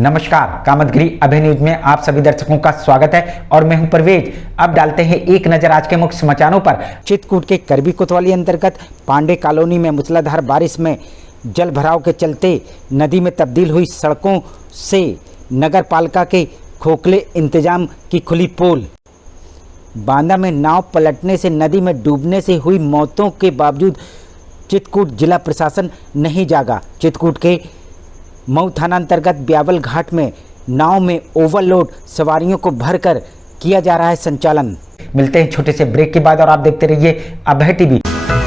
नमस्कार, कामतगिरी अभय न्यूज में आप सभी दर्शकों का स्वागत है और मैं हूं परवेज। अब डालते हैं एक नजर आज के मुख्य समाचारों पर। चित्रकूट के करबी कोतवाली अंतर्गत पांडे कॉलोनी में मूसलाधार बारिश में जल भराव के चलते नदी में तब्दील हुई सड़कों से नगर पालिका के खोखले इंतजाम की खुली पोल। बांदा में नाव पलटने से नदी में डूबने से हुई मौतों के बावजूद चित्रकूट जिला प्रशासन नहीं जागा। चित्रकूट के मऊ थाना अंतर्गत ब्यावल घाट में नाव में ओवरलोड सवारियों को भरकर किया जा रहा है संचालन। मिलते हैं छोटे से ब्रेक के बाद और आप देखते रहिए अभय टीवी।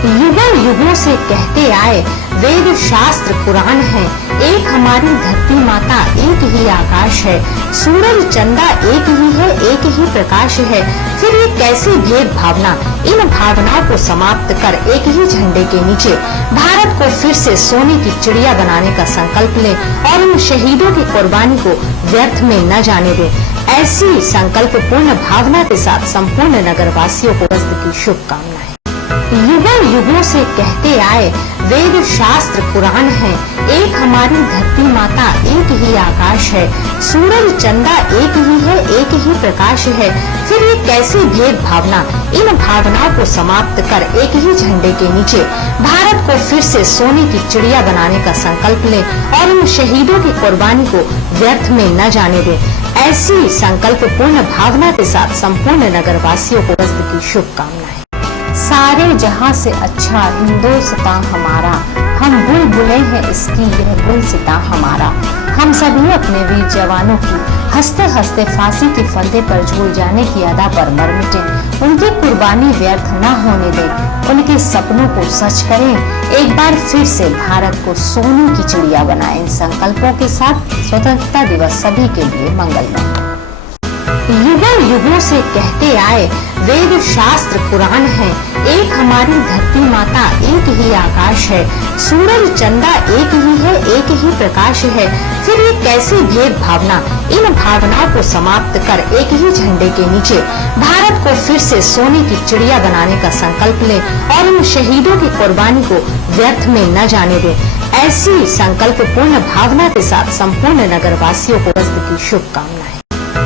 युगों युगों से कहते आए वेद शास्त्र पुराण है, एक हमारी धरती माता एक ही आकाश है, सूरज चंदा एक ही है, एक ही प्रकाश है। फिर ये कैसी भेद भावना, इन भावनाओं को समाप्त कर एक ही झंडे के नीचे भारत को फिर से सोने की चिड़िया बनाने का संकल्प ले और उन शहीदों की कुर्बानी को व्यर्थ में न जाने दे। ऐसी संकल्प पूर्ण भावना के साथ संपूर्ण नगरवासियों को की शुभकामनाएं। युगों युगों से कहते आए वेद शास्त्र पुराण है, एक हमारी धरती माता एक ही आकाश है, सूरज चंदा एक ही है, एक ही प्रकाश है। फिर ये कैसी भेद भावना, इन भावनाओं को समाप्त कर एक ही झंडे के नीचे भारत को फिर से सोने की चिड़िया बनाने का संकल्प ले और उन शहीदों की कुर्बानी को व्यर्थ में न जाने दे। ऐसी संकल्प पूर्ण भावना के साथ संपूर्ण नगरवासियों को की शुभकामनाएं। सारे जहां से अच्छा हिंदुस्तान हमारा, हम बुलबुलें हैं इसकी यह गुलसिता हमारा। हम सभी अपने वीर जवानों की हंसते हंसते फांसी के फंदे पर झूल जाने की अदा पर मर मिटे। उनकी कुर्बानी व्यर्थ न होने दें, उनके सपनों को सच करें। एक बार फिर से भारत को सोने की चिड़िया बनाएं। इन संकल्पों के साथ स्वतंत्रता दिवस सभी के लिए मंगलमय। युगों युगों से कहते आए वेद शास्त्र पुराण है, एक हमारी धरती माता एक ही आकाश है, सूरज चंदा एक ही है, एक ही प्रकाश है। फिर ये कैसी भेद भावना, इन भावनाओं को समाप्त कर एक ही झंडे के नीचे भारत को फिर से सोने की चिड़िया बनाने का संकल्प ले और उन शहीदों की कुर्बानी को व्यर्थ में न जाने दे। ऐसी संकल्प पूर्ण भावना के साथ संपूर्ण नगरवासियों को की शुभकामनाएं।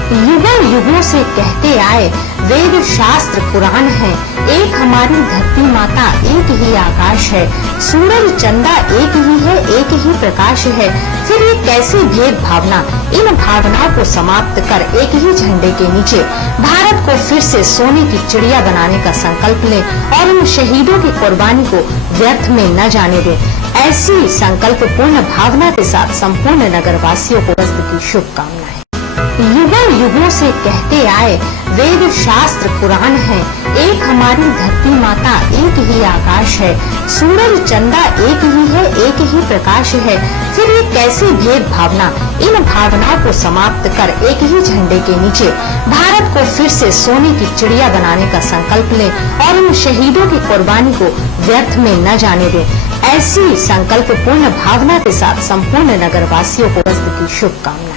युगों युगों से कहते आए वेद शास्त्र पुराण है, एक हमारी धरती माता एक ही आकाश है, सूरज चंदा एक ही है, एक ही प्रकाश है। फिर ये कैसी भेद भावना, इन भावनाओं को समाप्त कर एक ही झंडे के नीचे भारत को फिर से सोने की चिड़िया बनाने का संकल्प ले और उन शहीदों की कुर्बानी को व्यर्थ में न जाने दे। ऐसी संकल्प पूर्ण भावना के साथ संपूर्ण नगरवासियों को की शुभकामनाएं। युगों युगों से कहते आए वेद शास्त्र पुराण है, एक हमारी धरती माता एक ही आकाश है, सूरज चंदा एक ही है, एक ही प्रकाश है। फिर ये कैसी भेद भावना, इन भावनाओं को समाप्त कर एक ही झंडे के नीचे भारत को फिर से सोने की चिड़िया बनाने का संकल्प ले और उन शहीदों की कुर्बानी को व्यर्थ में न जाने दे। ऐसी संकल्प पूर्ण भावना के साथ संपूर्ण नगरवासियों को की शुभकामनाएं।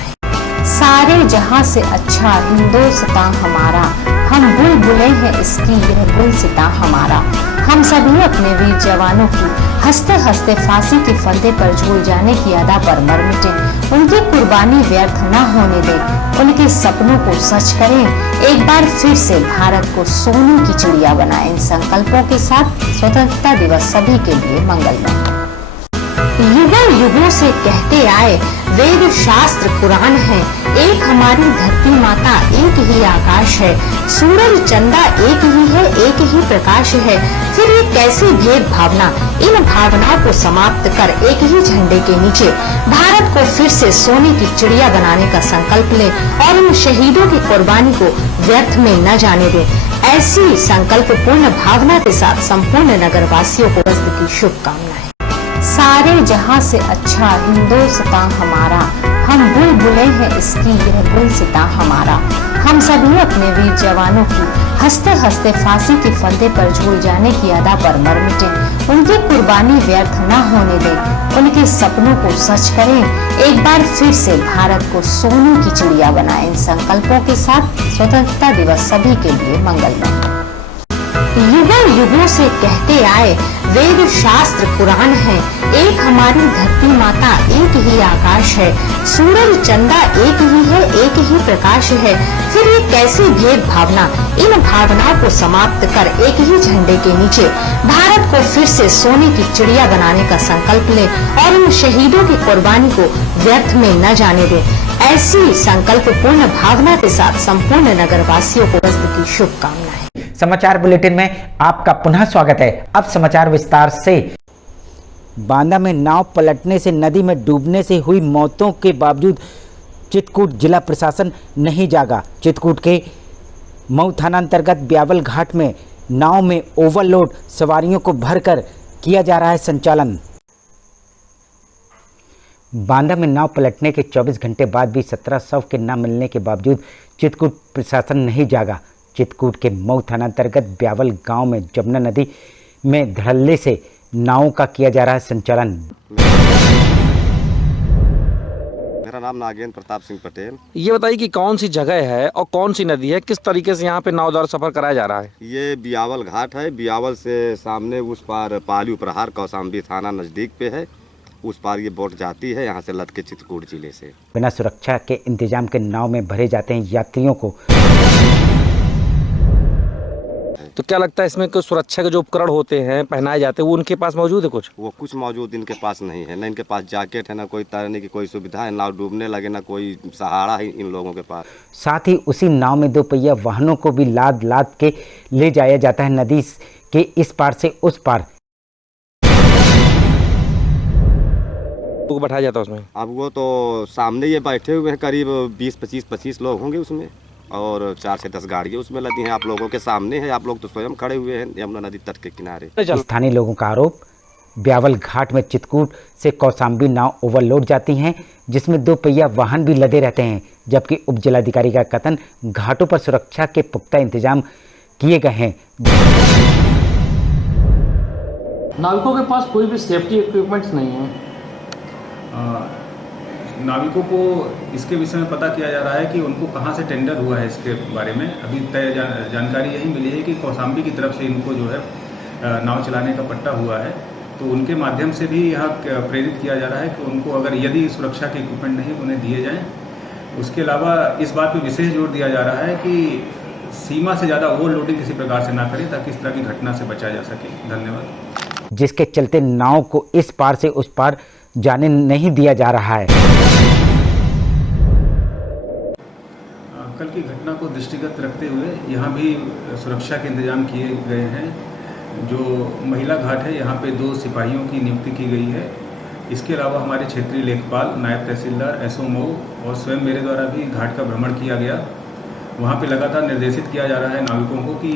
सारे जहां से अच्छा हिंदुस्तान हमारा, हम बुलबुलें हैं इसकी यह गुलसिता हमारा। हम सभी अपने वीर जवानों की हंसते हंसते फांसी के फंदे पर झूल जाने की अदा पर मर मिटे। उनकी कुर्बानी व्यर्थ न होने दें, उनके सपनों को सच करें। एक बार फिर से भारत को सोने की चिड़िया बनाएं। इन संकल्पों के साथ स्वतंत्रता दिवस सभी के लिए मंगलमय। युगों युगों से कहते आए वेद शास्त्र पुराण है, एक हमारी धरती माता एक ही आकाश है, सूरज चंदा एक ही है, एक ही प्रकाश है। फिर ये कैसी भेद भावना, इन भावनाओं को समाप्त कर एक ही झंडे के नीचे भारत को फिर से सोने की चिड़िया बनाने का संकल्प ले और उन शहीदों की कुर्बानी को व्यर्थ में न जाने दे। ऐसी संकल्प पूर्ण भावना के साथ संपूर्ण नगरवासियों को की शुभकामनाएं। सारे जहां से अच्छा हिंदुस्तान हमारा, हम बुलबुलें हैं इसकी यह गुलसिता हमारा। हम सभी अपने वीर जवानों की हंसते हंसते फांसी के फंदे पर झूल जाने की अदा पर मर मिटे। उनकी कुर्बानी व्यर्थ न होने दें, उनके सपनों को सच करें। एक बार फिर से भारत को सोने की चिड़िया बनाएं। इन संकल्पों के साथ स्वतंत्रता दिवस सभी के लिए मंगलमय। युगों युगों से कहते आए वेद शास्त्र पुराण है, एक हमारी धरती माता, एक ही आकाश है। सूरज चंदा एक ही है, एक ही प्रकाश है। फिर ये कैसी भेद भावना? इन भावनाओं को समाप्त कर एक ही झंडे के नीचे भारत को फिर से सोने की चिड़िया बनाने का संकल्प ले और इन शहीदों की कुर्बानी को व्यर्थ में न जाने दे। ऐसी संकल्प पूर्ण भावना के साथ संपूर्ण नगरवासियों को की शुभकामनाएं। समाचार बुलेटिन में आपका पुनः स्वागत है। अब समाचार विस्तार से। बांदा में नाव पलटने से, नदी में डूबने से हुई मौतों के बावजूद चित्रकूट जिला प्रशासन नहीं जागा। चित्रकूट के मऊ थाना अंतर्गत ब्यावल घाट में नाव में ओवरलोड सवारियों को भरकर किया जा रहा है संचालन। बांदा में नाव पलटने के 24 घंटे बाद भी 17 शव के न मिलने के बावजूद चित्रकूट प्रशासन नहीं जागा। चित्रकूट के मऊ थाना अंतर्गत ब्यावल गांव में जमुना नदी में धड़ल्ले से नावों का किया जा रहा है संचालन। मेरा नाम नागेंद्र प्रताप सिंह पटेल। ये बताइए कि कौन सी जगह है और कौन सी नदी है, किस तरीके से यहाँ पे नाव द्वारा सफर कराया जा रहा है? ये बियावल घाट है। बियावल से सामने उस पार पाली उपरहार कौशाम्बी थाना नज़दीक पे है। उस पार ये बोट जाती है यहाँ से लद के चित्रकूट जिले से। बिना सुरक्षा के इंतजाम के नाव में भरे जाते हैं यात्रियों को। तो क्या लगता है इसमें कुछ सुरक्षा के जो उपकरण होते हैं, पहनाए जाते हैं, वो उनके पास मौजूद है? वो कुछ मौजूद इनके पास नहीं है। न इनके पास जैकेट है, ना कोई तैरने की कोई सुविधा है, नाव डूबने लगे ना कोई सहारा है इन लोगों के पास। साथ ही उसी नाव में 2 पहिया वाहनों को भी लाद लाद के ले जाया जाता है नदी के इस पार से उस पार। को बैठाया जाता है उसमें। अब वो तो सामने ये बैठे हुए हैं, करीब 20-25 लोग होंगे उसमें, और 4 से 10 गाड़ियाँ उसमें लदी हैं। आप लोगों के सामने है, आप लोग तो स्वयं खड़े हुए हैं यमुना नदी तट के किनारे। स्थानीय लोगों का आरोप, ब्यावल घाट में चित्रकूट से कौशाम्बी नाव ओवरलोड जाती हैं, जिसमें 2 पहिया वाहन भी लदे रहते हैं, जबकि उप जिलाधिकारी का कथन घाटों पर सुरक्षा के पुख्ता इंतजाम किए गए हैं। नाविकों के पास कोई भी सेफ्टी इक्विपमेंट्स नहीं है। नाविकों को इसके विषय में पता किया जा रहा है कि उनको कहां से टेंडर हुआ है। इसके बारे में अभी तय जानकारी यही मिली है कि कौशाम्बी की तरफ से इनको जो है नाव चलाने का पट्टा हुआ है। तो उनके माध्यम से भी यहाँ प्रेरित किया जा रहा है कि उनको अगर यदि सुरक्षा के इक्विपमेंट नहीं उन्हें दिए जाएं। उसके अलावा इस बात पर विशेष जोर दिया जा रहा है कि सीमा से ज़्यादा ओवरलोडिंग किसी प्रकार से ना करें, ताकि इस तरह की घटना से बचा जा सके। धन्यवाद। जिसके चलते नाव को इस पार से उस पार जाने नहीं दिया जा रहा है। कल की घटना को दृष्टिगत रखते हुए यहाँ भी सुरक्षा के इंतजाम किए गए हैं। जो महिला घाट है यहाँ पे 2 सिपाहियों की नियुक्ति की गई है। इसके अलावा हमारे क्षेत्रीय लेखपाल, नायब तहसीलदार, SO मऊ और स्वयं मेरे द्वारा भी घाट का भ्रमण किया गया। वहाँ पे लगातार निर्देशित किया जा रहा है नाविकों को कि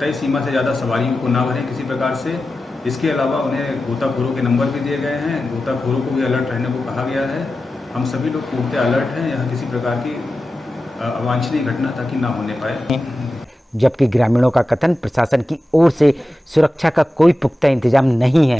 तय सीमा से ज़्यादा सवारियों को ना भरें किसी प्रकार से। इसके अलावा उन्हें गोताखोरों के नंबर भी दिए गए हैं। गोताखोरों को भी अलर्ट रहने को कहा गया है। हम सभी लोग पूर्णतः अलर्ट हैं, यहाँ किसी प्रकार की अवांछनीय घटना ताकि ना होने पाए। जबकि ग्रामीणों का कथन प्रशासन की ओर से सुरक्षा का कोई पुख्ता इंतजाम नहीं है।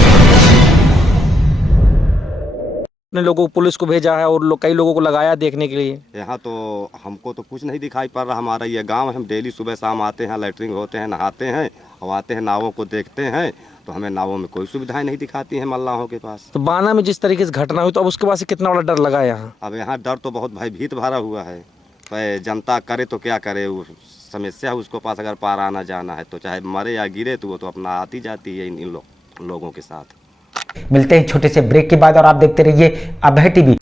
अपने लोगों को पुलिस को भेजा है और कई लोगों को लगाया देखने के लिए। यहाँ तो हमको तो कुछ नहीं दिखाई पड़ रहा। हमारा ये गांव है, हम डेली सुबह शाम आते हैं, लैटरिंग होते हैं, नहाते हैं और आते हैं, नावों को देखते हैं। तो हमें नावों में कोई सुविधाएं नहीं दिखाती हैं मल्लाहों के पास। तो बांदा में जिस तरीके से घटना हुई, तो अब उसके बाद से कितना बड़ा डर लगा है यहाँ? अब यहाँ डर तो बहुत भयभीत भरा हुआ है। तो जनता करे तो क्या करे, वो समस्या है उसको पास। अगर पार आना जाना है तो चाहे मरे या गिरे, तो वो तो अपना आती जाती है इन लोगों के साथ। मिलते हैं छोटे से ब्रेक के बाद और आप देखते रहिए अभय टीवी।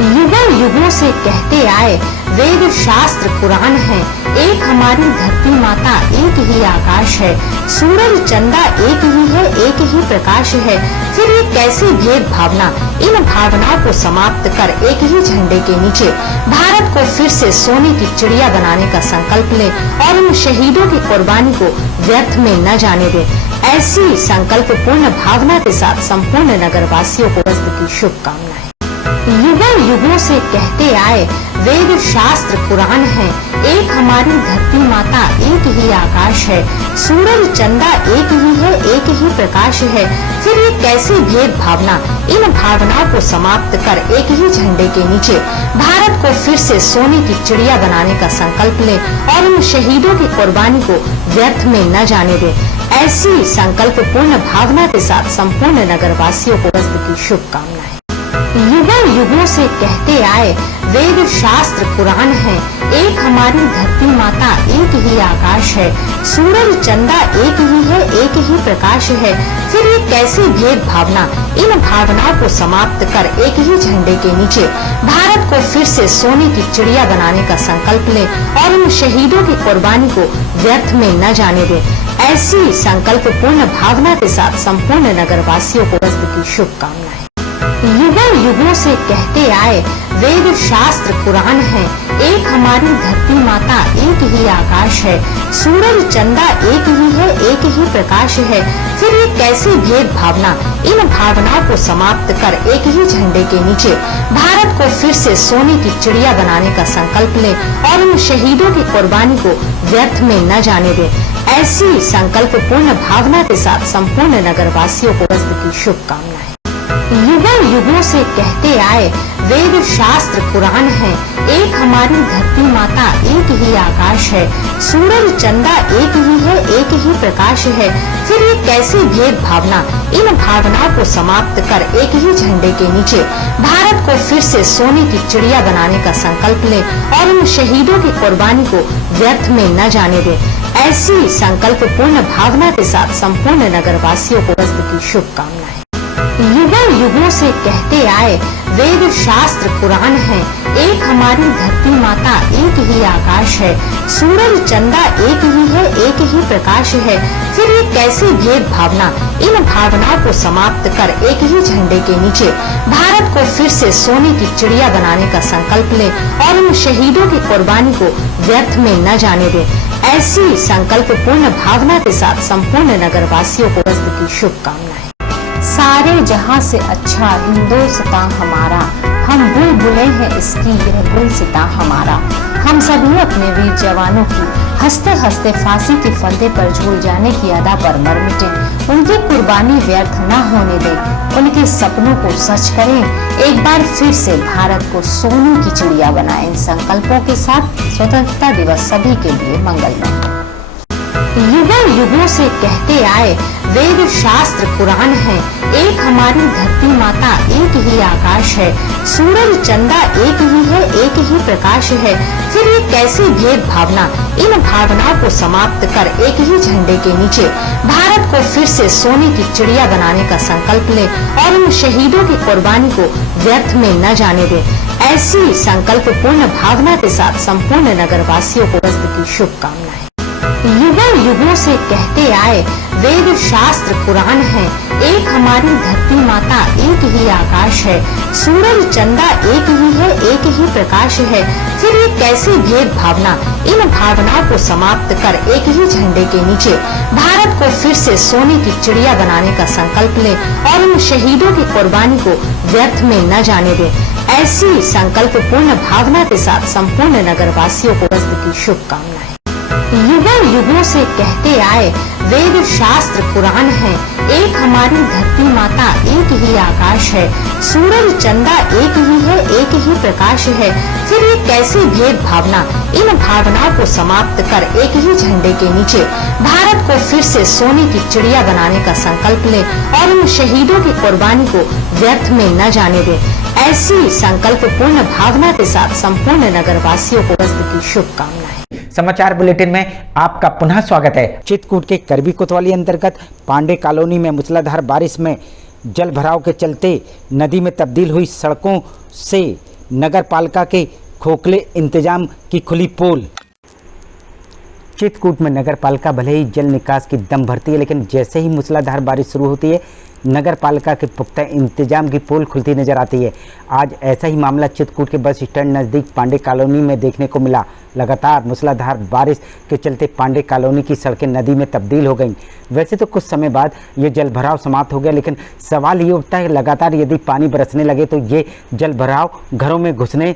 युगों युगों से कहते आए वेद शास्त्र पुराण है, एक हमारी धरती माता, एक ही आकाश है। सूरज चंदा एक ही है, एक ही प्रकाश है। फिर ये कैसी भेद भावना? इन भावनाओं को समाप्त कर एक ही झंडे के नीचे भारत को फिर से सोने की चिड़िया बनाने का संकल्प ले और इन शहीदों की कुर्बानी को व्यर्थ में न जाने दे। ऐसी संकल्प पूर्ण भावना के साथ संपूर्ण नगरवासियों को की शुभकामनाएं। युगों युगों से कहते आए वेद शास्त्र पुराण है, एक हमारी धरती माता एक ही आकाश है, सूरज चंदा एक ही है, एक ही प्रकाश है, फिर ये कैसी भेद भावना, इन भावनाओं को समाप्त कर एक ही झंडे के नीचे भारत को फिर से सोने की चिड़िया बनाने का संकल्प ले और उन शहीदों की कुर्बानी को व्यर्थ में न जाने दे। ऐसी संकल्प पूर्ण भावना के साथ संपूर्ण नगरवासियों को की शुभकामनाएं। युगों युगों से कहते आए वेद शास्त्र पुराण है, एक हमारी धरती माता एक ही आकाश है, सूरज चंदा एक ही है, एक ही प्रकाश है, फिर ये कैसी भेद भावना, इन भावनाओं को समाप्त कर एक ही झंडे के नीचे भारत को फिर से सोने की चिड़िया बनाने का संकल्प ले और उन शहीदों की कुर्बानी को व्यर्थ में न जाने दे। ऐसी संकल्प पूर्ण भावना के साथ संपूर्ण नगरवासियों को की शुभकामनाएं। युगों युगों से कहते आए वेद शास्त्र पुराण है, एक हमारी धरती माता एक ही आकाश है, सूरज चंदा एक ही है, एक ही प्रकाश है, फिर ये कैसी भेद भावना, इन भावनाओं को समाप्त कर एक ही झंडे के नीचे भारत को फिर से सोने की चिड़िया बनाने का संकल्प ले और उन शहीदों की कुर्बानी को व्यर्थ में न जाने दे। ऐसी संकल्प पूर्ण भावना के साथ संपूर्ण नगरवासियों को की शुभकामनाएं। युगों युगों से कहते आए वेद शास्त्र पुराण है, एक हमारी धरती माता एक ही आकाश है, सूरज चंदा एक ही है, एक ही प्रकाश है, फिर ये कैसी भेद भावना, इन भावनाओं को समाप्त कर एक ही झंडे के नीचे भारत को फिर से सोने की चिड़िया बनाने का संकल्प ले और उन शहीदों की कुर्बानी को व्यर्थ में न जाने दे। ऐसी संकल्प पूर्ण भावना के साथ संपूर्ण नगरवासियों को की शुभकामनाएं। युगों युगों से कहते आए वेद शास्त्र पुराण है, एक हमारी धरती माता एक ही आकाश है, सूरज चंदा एक ही है, एक ही प्रकाश है, फिर ये कैसी भेद भावना, इन भावनाओं को समाप्त कर एक ही झंडे के नीचे भारत को फिर से सोने की चिड़िया बनाने का संकल्प ले और उन शहीदों की कुर्बानी को व्यर्थ में न जाने दे। ऐसी संकल्प पूर्ण भावना के साथ संपूर्ण नगरवासियों को की शुभकामनाएं। सारे जहां से अच्छा हिंदुस्तान हमारा, हम बुलबुलें हैं इसकी यह गुलसिता हमारा। हम सभी अपने वीर जवानों की हंसते हंसते फांसी के फंदे पर झूल जाने की अदा पर मर मिटे, उनकी कुर्बानी व्यर्थ न होने दें, उनके सपनों को सच करें, एक बार फिर से भारत को सोने की चिड़िया बनाएं। इन संकल्पों के साथ स्वतंत्रता दिवस सभी के लिए मंगलमय। युगों युगों से कहते आए वेद शास्त्र पुराण है, एक हमारी धरती माता एक ही आकाश है, सूरज चंदा एक ही है, एक ही प्रकाश है, फिर ये कैसी भेद भावना, इन भावनाओं को समाप्त कर एक ही झंडे के नीचे भारत को फिर से सोने की चिड़िया बनाने का संकल्प ले और उन शहीदों की कुर्बानी को व्यर्थ में न जाने दे। ऐसी संकल्प पूर्ण भावना के साथ संपूर्ण नगरवासियों को की शुभकामनाएं। युगों युगों से कहते आए वेद शास्त्र पुराण है, एक हमारी धरती माता एक ही आकाश है, सूरज चंदा एक ही है, एक ही प्रकाश है, फिर ये कैसी भेद भावना, इन भावनाओं को समाप्त कर एक ही झंडे के नीचे भारत को फिर से सोने की चिड़िया बनाने का संकल्प ले और उन शहीदों की कुर्बानी को व्यर्थ में न जाने दे। ऐसी संकल्प पूर्ण भावना के साथ संपूर्ण नगरवासियों को की शुभकामनाएं। युगों युगों से कहते आए वेद शास्त्र पुराण है, एक हमारी धरती माता एक ही आकाश है, सूरज चंदा एक ही है, एक ही प्रकाश है, फिर ये कैसी भेद भावना, इन भावनाओं को समाप्त कर एक ही झंडे के नीचे भारत को फिर से सोने की चिड़िया बनाने का संकल्प ले और उन शहीदों की कुर्बानी को व्यर्थ में न जाने दे। ऐसी संकल्प पूर्ण भावना के साथ संपूर्ण नगरवासियों को की शुभकामनाएं। समाचार बुलेटिन में आपका पुनः स्वागत है। चित्रकूट के करबी कोतवाली अंतर्गत पांडे कॉलोनी में मूसलाधार बारिश में जल भराव के चलते नदी में तब्दील हुई सड़कों से नगर पालिका के खोखले इंतजाम की खुली पोल। चित्रकूट में नगर पालिका भले ही जल निकास की दम भरती है, लेकिन जैसे ही मूसलाधार बारिश शुरू होती है नगर पालिका के पुख्ता इंतजाम की पोल खुलती नजर आती है। आज ऐसा ही मामला चित्रकूट के बस स्टैंड नज़दीक पांडे कॉलोनी में देखने को मिला। लगातार मूसलाधार बारिश के चलते पांडे कॉलोनी की सड़कें नदी में तब्दील हो गईं। वैसे तो कुछ समय बाद ये जल भराव समाप्त हो गया, लेकिन सवाल ये उठता है लगातार यदि पानी बरसने लगे तो ये जल भराव घरों में घुसने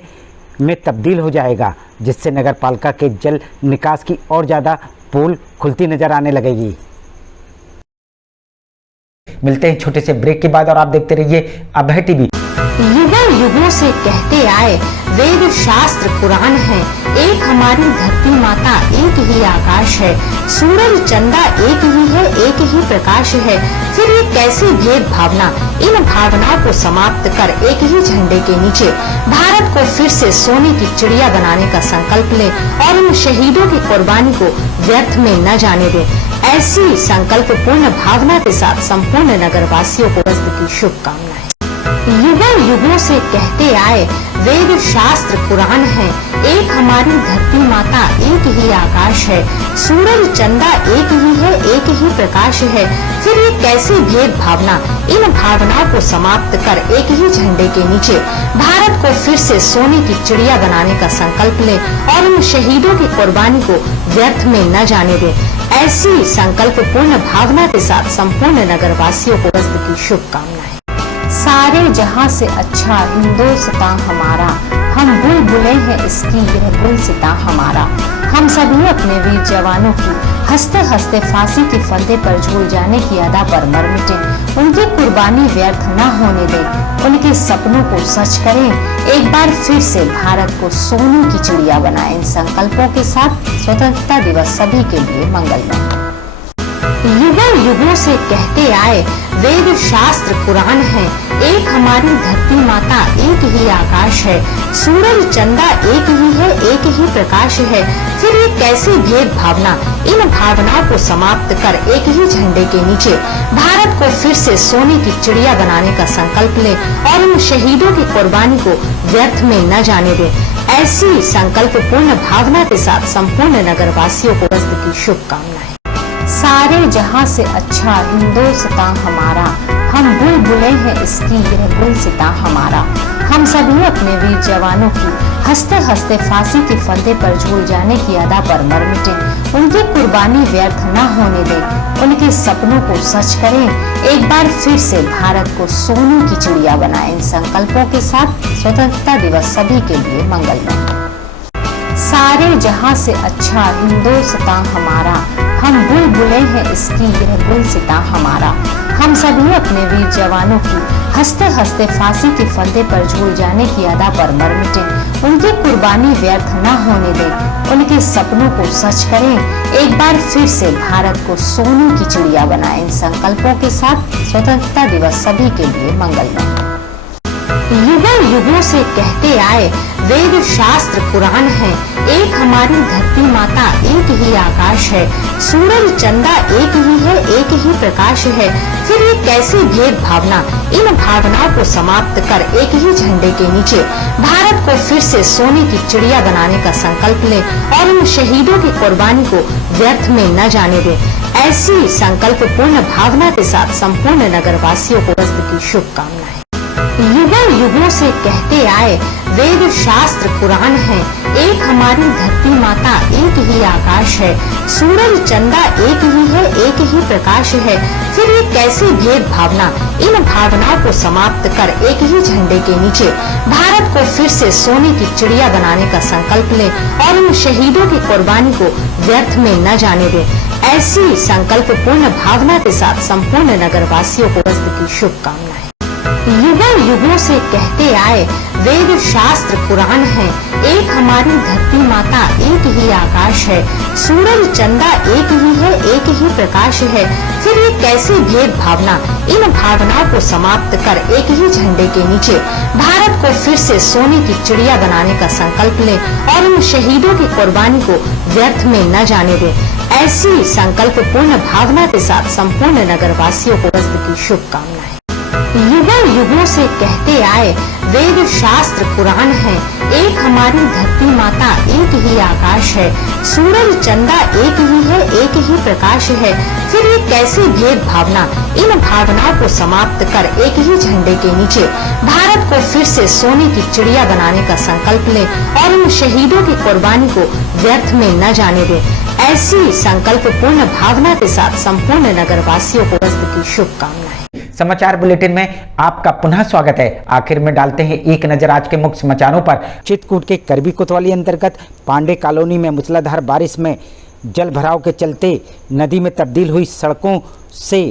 में तब्दील हो जाएगा, जिससे नगर पालिका के जल निकास की और ज़्यादा पोल खुलती नजर आने लगेगी। मिलते हैं छोटे से ब्रेक के बाद और आप देखते रहिए अभय टीवी। युगों युगों से कहते आए वेद शास्त्र पुराण है, एक हमारी धरती माता एक ही आकाश है, सूरज चंदा एक ही है, एक ही प्रकाश है। फिर ये कैसी भेद भावना, इन भावनाओं को समाप्त कर एक ही झंडे के नीचे भारत को फिर से सोने की चिड़िया बनाने का संकल्प ले और इन शहीदों की कुर्बानी को व्यर्थ में न जाने दे। ऐसी संकल्प पूर्ण भावना के साथ संपूर्ण नगरवासियों को की शुभकामनाएं। युगों युगों से कहते आए वेद शास्त्र पुराण है, एक हमारी धरती माता एक ही आकाश है, सूरज चंदा एक ही है, एक ही प्रकाश है। फिर ये कैसी भेद भावना, इन भावनाओं को समाप्त कर एक ही झंडे के नीचे भारत को फिर से सोने की चिड़िया बनाने का संकल्प ले और इन शहीदों की कुर्बानी को व्यर्थ में न जाने दे। ऐसी संकल्प पूर्ण भावना के साथ संपूर्ण नगरवासियों को की शुभकामनाएं। सारे जहां से अच्छा हिंदुस्तान हमारा, हम बुलबुले हैं इसकी यह गुलसिता हमारा। हम सभी अपने वीर जवानों की हंसते हंसते फांसी के फंदे पर झूल जाने की अदा पर मर मिटे। उनकी कुर्बानी व्यर्थ न होने दें, उनके सपनों को सच करें, एक बार फिर से भारत को सोने की चिड़िया बनाएं। इन संकल्पों के साथ स्वतंत्रता दिवस सभी के लिए मंगलमय। युगों युगों से कहते आए वेद शास्त्र पुराण है, एक हमारी धरती माता एक ही आकाश है, सूरज चंदा एक ही है, एक ही प्रकाश है। फिर ये कैसी भेद भावना, इन भावनाओं को समाप्त कर एक ही झंडे के नीचे भारत को फिर से सोने की चिड़िया बनाने का संकल्प ले और इन शहीदों की कुर्बानी को व्यर्थ में न जाने दे। ऐसी संकल्प पूर्ण भावना के साथ संपूर्ण नगरवासियों को की शुभकामनाएं। सारे जहां से अच्छा हिंदुस्तान हमारा, हम बुलबुले हैं इसकी यह गुलसिता हमारा। हम सभी अपने वीर जवानों की हंसते हंसते फांसी के फंदे पर झूल जाने की अदा पर मर मिटे। उनकी कुर्बानी व्यर्थ न होने दें, उनके सपनों को सच करें, एक बार फिर से भारत को सोने की चिड़िया बनाएं। इन संकल्पों के साथ स्वतंत्रता दिवस सभी के लिए मंगलमय। सारे जहां से अच्छा हिंदुस्तान हमारा, हम बुलबुले हैं इसकी यह गुलसिता हमारा। हम सभी अपने वीर जवानों की हंसते हंसते फांसी के फंदे पर झूल जाने की अदा पर मर मिटे। उनकी कुर्बानी व्यर्थ न होने दें, उनके सपनों को सच करें, एक बार फिर से भारत को सोने की चिड़िया बनाएं। इन संकल्पों के साथ स्वतंत्रता दिवस सभी के लिए मंगलमय। युगों युगों से कहते आए वेद शास्त्र पुराण है, एक हमारी धरती माता एक ही आकाश है, सूरज चंदा एक ही है, एक ही प्रकाश है। फिर ये कैसी भेद भावना, इन भावनाओं को समाप्त कर एक ही झंडे के नीचे भारत को फिर से सोने की चिड़िया बनाने का संकल्प ले और इन शहीदों की कुर्बानी को व्यर्थ में न जाने दे। ऐसी संकल्प पूर्ण भावना के साथ संपूर्ण नगरवासियों को की शुभकामनाएं। युगों युगों से कहते आए वेद शास्त्र पुराण है, एक हमारी धरती माता एक ही आकाश है, सूरज चंदा एक ही है, एक ही प्रकाश है। फिर ये कैसी भेद भावना, इन भावनाओं को समाप्त कर एक ही झंडे के नीचे भारत को फिर से सोने की चिड़िया बनाने का संकल्प ले और इन शहीदों की कुर्बानी को व्यर्थ में न जाने दे। ऐसी संकल्प पूर्ण भावना के साथ संपूर्ण नगरवासियों को की शुभकामनाएं। युगों युगों से कहते आए वेद शास्त्र पुराण है, एक हमारी धरती माता एक ही आकाश है, सूरज चंदा एक ही है, एक ही प्रकाश है। फिर ये कैसी भेद भावना, इन भावनाओं को समाप्त कर एक ही झंडे के नीचे भारत को फिर से सोने की चिड़िया बनाने का संकल्प ले और इन शहीदों की कुर्बानी को व्यर्थ में न जाने दे। ऐसी संकल्प पूर्ण भावना के साथ संपूर्ण नगरवासियों को की शुभकामनाएं। युगों युगों से कहते आए वेद शास्त्र पुराण है, एक हमारी धरती माता, एक ही आकाश है, सूरज चंदा एक ही है, एक ही प्रकाश है। फिर ये कैसी भेद भावना? इन भावनाओं को समाप्त कर एक ही झंडे के नीचे भारत को फिर से सोने की चिड़िया बनाने का संकल्प लें और इन शहीदों की कुर्बानी को व्यर्थ में न जाने दें। ऐसी संकल्प पूर्ण भावना के साथ संपूर्ण नगरवासियों को की शुभकामनाएं। समाचार बुलेटिन में आपका पुनः स्वागत है। आखिर में डालते हैं एक नजर आज के मुख्य समाचारों पर। चित्रकूट के करबी कोतवाली अंतर्गत पांडे कॉलोनी में मूसलाधार बारिश में जल भराव के चलते नदी में तब्दील हुई सड़कों से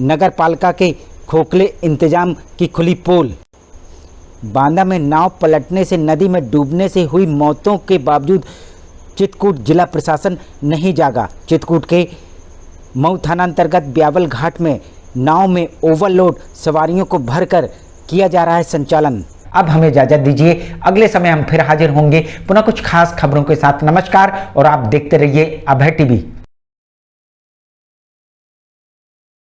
नगर पालिका के खोखले इंतजाम की खुली पोल। बांदा में नाव पलटने से नदी में डूबने से हुई मौतों के बावजूद चित्रकूट जिला प्रशासन नहीं जागा। चित्रकूट के मऊ थाना अंतर्गत ब्यावल घाट में नाव में ओवरलोड सवारियों को भरकर किया जा रहा है संचालन। अब हमें इजाजत दीजिए, अगले समय हम फिर हाजिर होंगे पुनः कुछ खास खबरों के साथ। नमस्कार और आप देखते रहिए अभय टीवी।